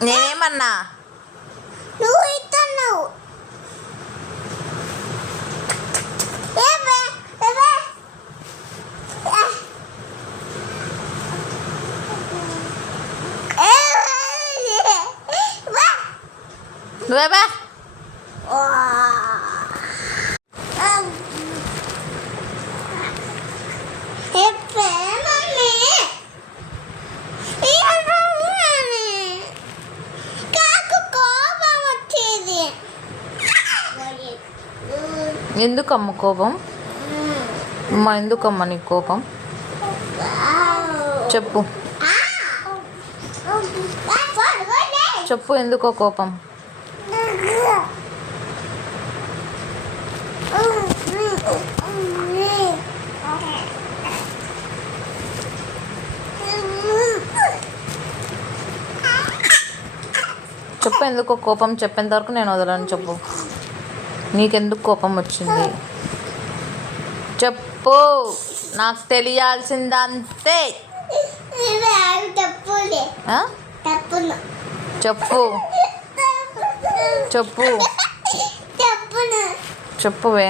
ఇమ్మన్నా నువ్వు ఇస్తున్నావు నువ్వేబా ఎందుకమ్మ కోపం? అమ్మ ఎందుకమ్మ నీ కోపం? చెప్పు. చెప్పు ఎందుకో కోపం? చెప్పు ఎందుకో కోపం చెప్పేంత వరకు నేను వదలను చెప్పు. నీకెందుకు కోపం వచ్చింది? చెప్పు. నాకు తెలియాల్సిందంతే. చెప్పు. చెప్పు. చెప్పువే